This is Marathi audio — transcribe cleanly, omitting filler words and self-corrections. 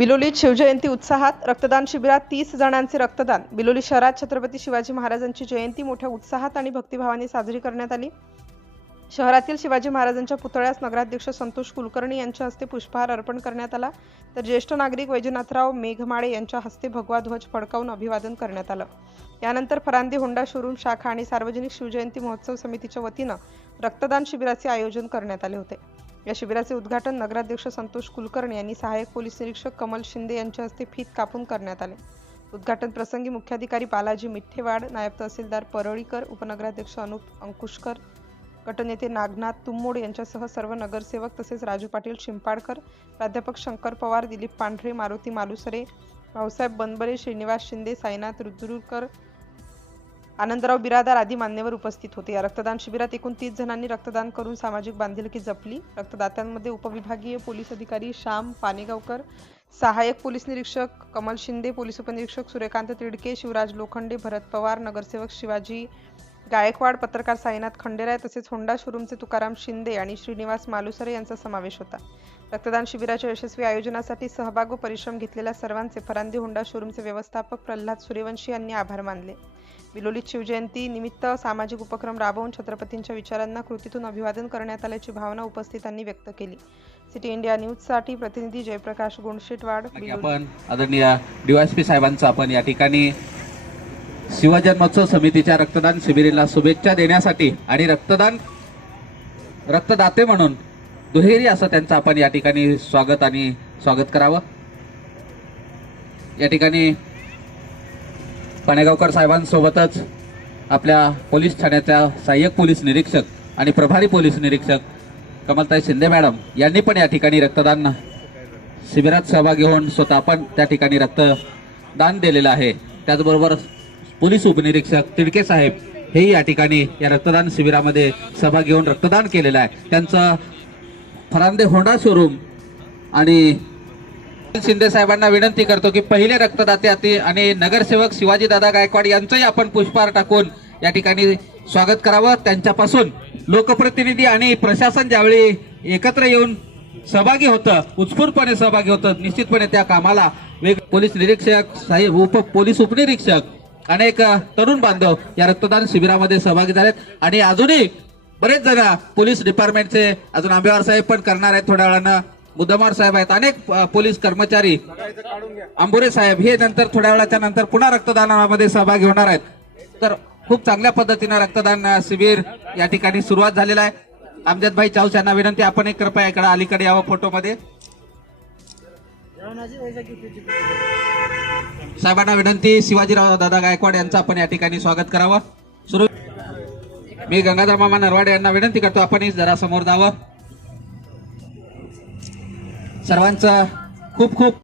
बिलोलीत शिवजयंती उत्साहात रक्तदान शिबिरात 30 जणांचे रक्तदान। बिलोली शहरात छत्रपती शिवाजी महाराजांची जयंती मोठ्या उत्साहात आणि भक्तिभावाने साजरी करण्यात आली। शहरातील शिवाजी महाराजांच्या पुतळ्यास नगराध्यक्ष संतोष कुलकर्णी यांच्या हस्ते पुष्पहार अर्पण करण्यात आला, तर ज्येष्ठ नागरिक वैजनाथराव मेघमाळे यांच्या हस्ते भगवा ध्वज फडकावून अभिवादन करण्यात आलं। यानंतर फरांदे होंडा शोरूम शाखा आणि सार्वजनिक शिवजयंती महोत्सव समितीच्या वतीनं रक्तदान शिबिराचे आयोजन करण्यात आले होते। या शिबिराचे उद्घाटन नगराध्यक्ष संतोष कुलकर्णी यांनी सहाय्यक पोलीस निरीक्षक कमल शिंदे यांच्या हस्ते फीत कापून करण्यात आले। उद्घाटन प्रसंगी मुख्याधिकारी बालाजी मिठ्ठेवाड, नायब तहसीलदार परळीकर, उपनगराध्यक्ष अनुप अंकुशकर, गटनेते नागनाथ तुमोड यांच्यासह सर्व नगरसेवक तसेच राजू पाटील शिंपाडकर, प्राध्यापक शंकर पवार, दिलीप पांढरे, मारुती मालुसरे, भाऊसाहेब बनबरे, श्रीनिवास शिंदे, साईनाथ रुद्रुरकर, आनंदराव बिरादार आदी मान्यवर उपस्थित होते। या रक्तदान शिबिरात एकूण 30 जणांनी रक्तदान करून सामाजिक बांधिलकी जपली। रक्तदात्यांमध्ये उपविभागीय पोलीस अधिकारी श्याम पानेगावकर, सहाय्यक पोलीस निरीक्षक कमल शिंदे, पोलीस उपनिरीक्षक सूर्यकांत तिडके, शिवराज लोखंडे, भरत पवार, नगरसेवक शिवाजी गायकवाड, पत्रकार साईनाथ खंडेराय तसेच होंडा शोरूमचे तुकाराम शिंदे आणि श्रीनिवास मालुसरे यांचा समावेश होता। रक्तदान शिबिराच्या यशस्वी आयोजनासाठी सहभाग व परिश्रम घेतलेल्या सर्वांचे फरांदे होंडा शोरूमचे व्यवस्थापक प्रल्हाद सूर्यवंशी यांनी आभार मानले। बिलोलीत शिवजयंती निमित्त सामाजिक उपक्रम राबवून छत्रपतींच्या विचारांना कृतीतून अभिवादन करण्यात आल्याची भावना उपस्थितांनी व्यक्त केली। सिटी इंडिया न्यूजसाठी प्रतिनिधी जयप्रकाश गोंडशेटवाड। आपण आदरणीय डीवायएसपी साहेबांचा आपण या ठिकाणी शिवजन्मोत्सव समितीच्या रक्तदान शिबिराला शुभेच्छा देण्यासाठी आणि रक्तदाते म्हणून दुहेरी असं त्यांचं आपण या ठिकाणी स्वागत करावं। या ठिकाणी पानेगावकर साहेबांसोबतच आपल्या पोलीस ठाण्याच्या सहाय्यक पोलीस निरीक्षक आणि प्रभारी पोलीस निरीक्षक कमलताई शिंदे मॅडम यांनी पण या ठिकाणी रक्तदान शिबिरात सहभागी होऊन स्वतः आपण त्या ठिकाणी रक्तदान दिलेलं आहे। त्याचबरोबर पोलीस उपनिरीक्षक तिडके साहेब हेही या ठिकाणी या रक्तदान शिबिरामध्ये सहभागी होऊन रक्तदान केलेलं आहे। त्यांचं फरांदे होंडा शोरूम आणि शिंदे साहेबांना विनंती करतो की पहिले रक्तदाते आणि नगरसेवक शिवाजी दादा गायकवाड यांचंही आपण पुष्पहार टाकून या ठिकाणी स्वागत करावं। त्यांच्यापासून लोकप्रतिनिधी आणि प्रशासन ज्यावेळी एकत्र येऊन सहभागी होतं, उत्स्फूर्तपणे सहभागी होतं, निश्चितपणे त्या कामाला पोलीस निरीक्षक साहेब, पोलीस उपनिरीक्षक, अनेक तरुण बांधव या रक्तदान शिबिरामध्ये सहभागी झालेत आणि अजूनही बरेच जण पोलीस डिपार्टमेंटचे अजून आंबेवार साहेब पण करणार आहेत, थोड्या वेळानं मुद्दमार साहेब आहेत, अनेक पोलीस कर्मचारी, अंबुरे साहेब हे नंतर थोड्या वेळाच्या नंतर पुन्हा रक्तदानामध्ये सहभागी होणार आहेत। तर खूप चांगल्या पद्धतीनं रक्तदान शिबिर या ठिकाणी सुरुवात झालेला आहे। अमजद भाई चाऊस यांना विनंती आपण एक कृपया इकडे अलीकडे यावं फोटोमध्ये। साहेबांना विनंती शिवाजीराव दादा गायकवाड यांचं आपण या ठिकाणी स्वागत करावं। सुरू मी गंगाधर मामा नरवाडे यांना विनंती करतो आपण जरा समोर जावं। सर्वांचं खूप खूप